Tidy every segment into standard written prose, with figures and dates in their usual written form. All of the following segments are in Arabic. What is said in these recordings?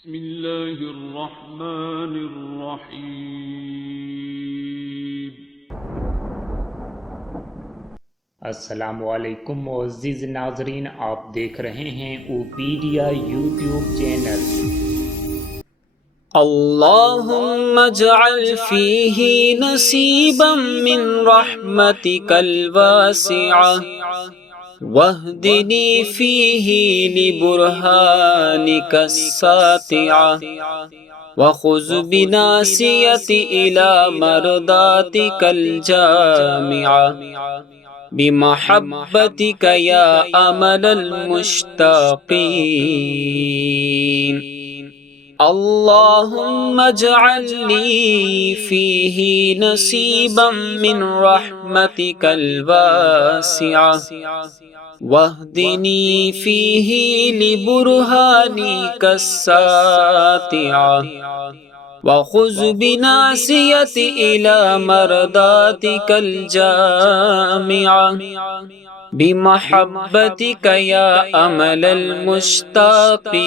بسم الله الرحمن الرحيم। अस्सलामुअलैकुम मुअज़्ज़िज़ नाज़रीन, आप देख रहे हैं ओपीडिया यूट्यूब चैनल। اللهم اجعل فيه نصيبا من رحمتك الواسعة واهدني فيه لبرهانك الساطعة وخذ بناصيتي إلى مرضاتك الجامعة بمحبتك يا أمل المشتاقين. اللهم اجعل لي فيه نصيبا من رحمتك الواسعة واهدني فيه لبرهانك الساطعة وخذ بناصيتي إلى مرضاتك الجامعة بمحبتك يا أمل المشتاقين.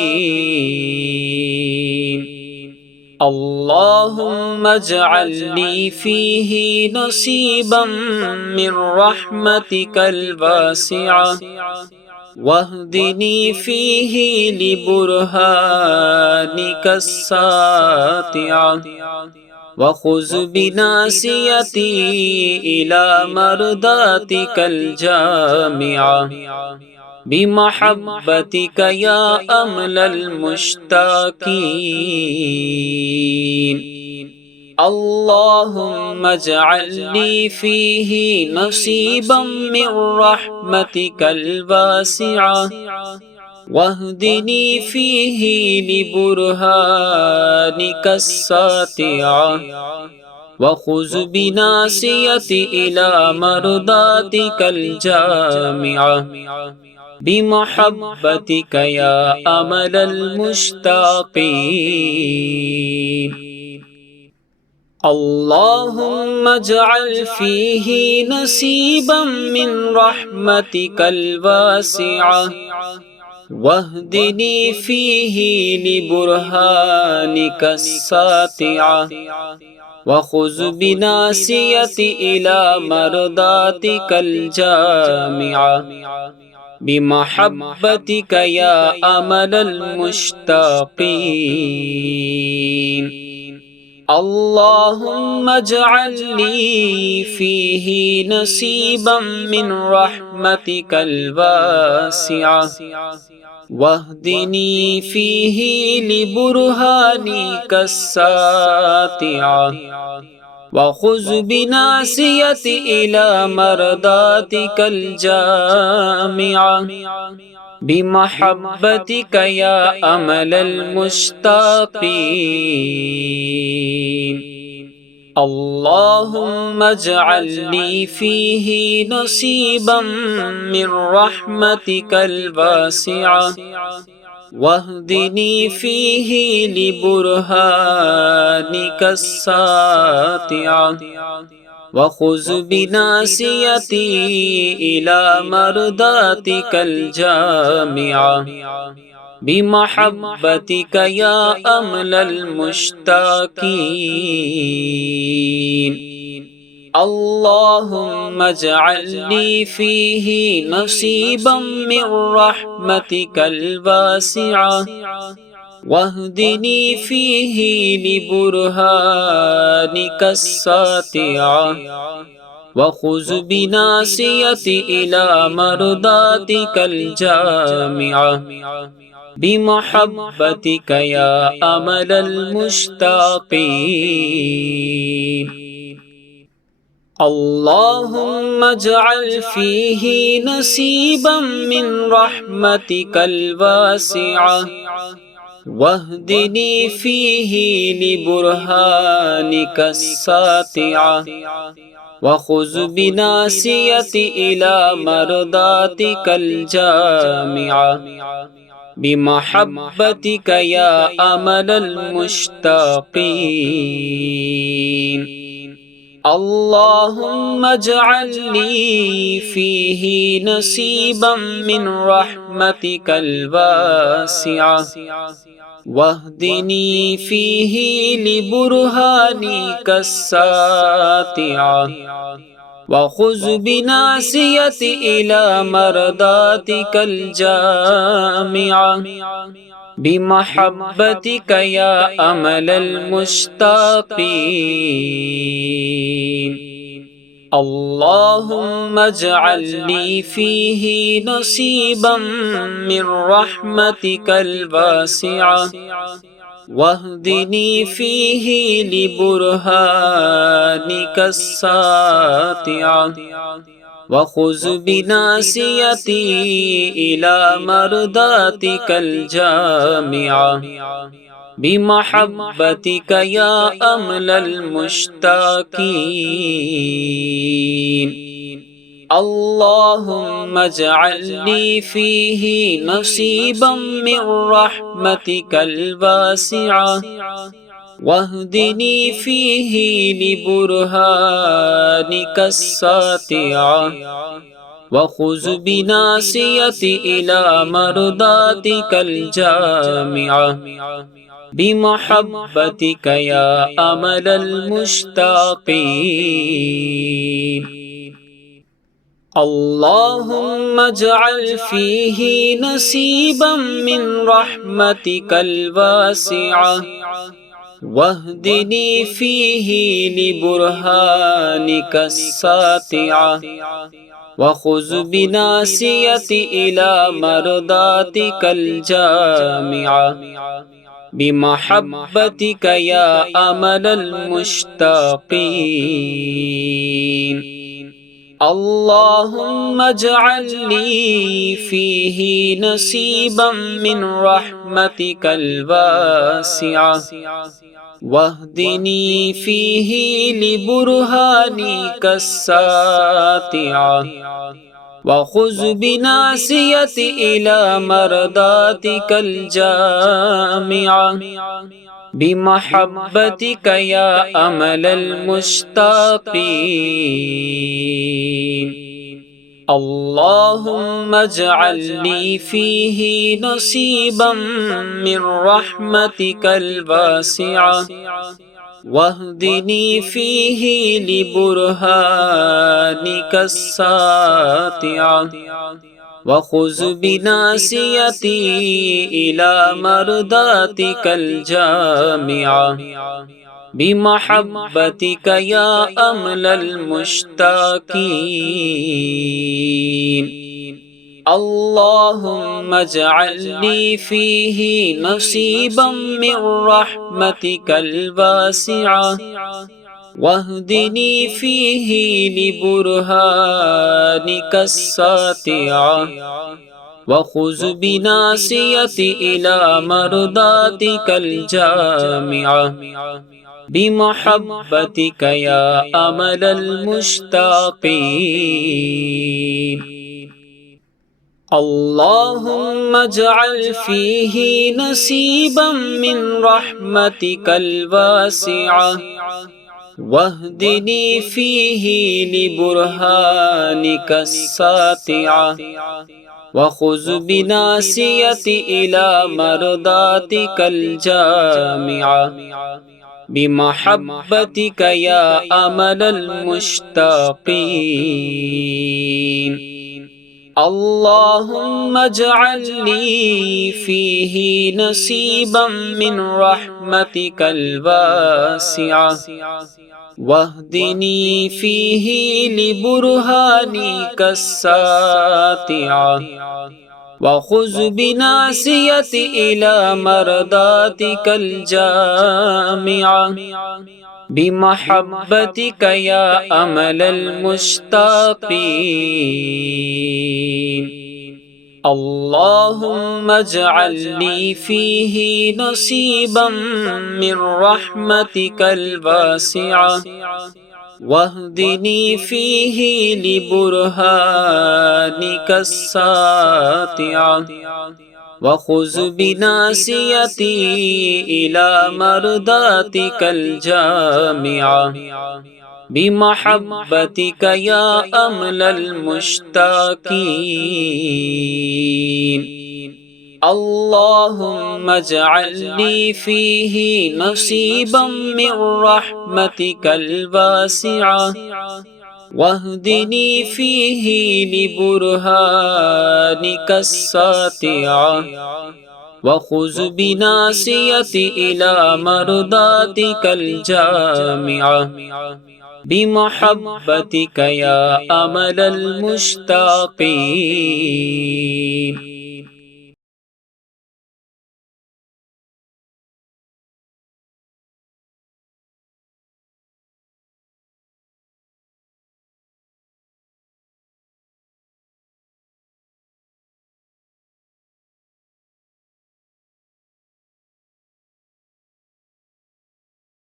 اللهم اجعل لي فيه نصيبا من رحمتك الواسعة واهدني فيه لبرهانك الساطعة وخذ بناصيتي إلى مرضاتك الجامعة بمحبتك يا أمل المشتاقين. اللهم اجعل لي فيه نصيبا من رحمتك الواسعة واهدني فيه لبرهانك الساطعة وخذ بناصيتي إلى مرضاتك الجامعة بمحبتك يا أمل المشتاقين. اللهم اجعل فيه نصيبا من رحمتك الواسعة واهدني فيه لبرهانك الساطعة وخذ بناصيتي إلى مرضاتك الجامعة بمحبتك يا أمل المشتاقين. اللهم اجعل لي فيه نصيبا من رحمتك الواسعة واهدني فيه لبرهانك الساطعة وخذ بناصيتي إلى مرضاتك الجامعة بمحبتك يا أمل المشتاقين. اللهم اجعل لي فيه نصيبا من رحمتك الواسعة واهدني فيه لبرهانك الساطعة وخذ بناصيتي إلى مرضاتك الجامعة بمحبتك يا أمل المشتاقين. اللهم اجعل لي فيه نصيبا من رحمتك الواسعة واهدني فيه لبرهانك الساطعة وخذ بناصيتي إلى مرضاتك الجامعة بمحبتك يا أمل المشتاقين. اللهم اجعل فيه نصيبا من رحمتك الواسعة واهدني فيه لبرهانك الساطعة وخذ بناصيتي إلى مرضاتك الجامعة بمحبتك يا أمل المشتاقين. اللهم اجعل لي فيه نصيبا من رحمتك الواسعة واهدني فيه لبرهانك الساطعة وخذ بناصيتي إلى مرضاتك الجامعة بمحبتك يا أمل المشتاقين. اللهم اجعل لي فيه نصيبا من رحمتك الواسعة واهدني فيه لبرهانك الساطعة وخذ بناصيتي إلى مرضاتك الجامعة بمحبتك يا أمل المشتاقين. اللهم اجعل لي فيه نصيبا من رحمتك الواسعة واهدني فيه لبرهانك الساطعة وخذ بناصيتي إلى مرضاتك الجامعة بمحبتك يا أمل المشتاقين. اللهم اجعل فيه نصيبا من رحمتك الواسعة واهدني فيه لبرهانك الساطعة وخذ بناصيتي إلى مرضاتك الجامعة بمحبتك يا أمل المشتاقين. اللهم اجعل لي فيه نصيبا من رحمتك الواسعة واهدني فيه لبرهانك الساطعة وخذ بناصيتي إلى مرضاتك الجامعة بمحبتك يا أمل المشتاقين. اللهم اجعل لي فيه نصيبا من رحمتك الواسعة واهدني فيه لبرهانك الساطعة وخذ بناصيتي إلى مرضاتك الجامعة بمحبتك يا أمل المشتاقين. اللهم اجعل لي فيه نصيبا من رحمتك الواسعة واهدني فيه لبرهانك الساطعة وخذ بناصيتي إلى مرضاتك الجامعة بمحبتك يا أمل المشتاقين. اللهم اجعل فيه نصيبا من رحمتك الواسعة واهدني فيه لبرهانك الساطعة وخذ بناصيتي إلى مرضاتك الجامعة بمحبتك يا أمل المشتاقين. اللهم اجعل لي فيه نصيبا من رحمتك الواسعة واهدني فيه لبرهانك الساطعة وخذ بناصيتي إلى مرضاتك الجامعة بمحبتك يا أمل المشتاقين. اللهم اجعل لي فيه نصيبا من رحمتك الواسعة واهدني فيه لبرهانك الساطعة وخذ بناصيتي إلى مرضاتك الجامعة बिमहब्बतिक या अमलल मुश्ताकीन। अल्लाहुम्मा जअल्नी फीही नसीबम मिर रहमतिकल वासिआ वहदिनी फीही लिबुरहानिकस सातिआ वखुज़ बिनासियति इला मरदातिकल जामिआ बिमहब्बतिक या अमलल मुश्ताकीन।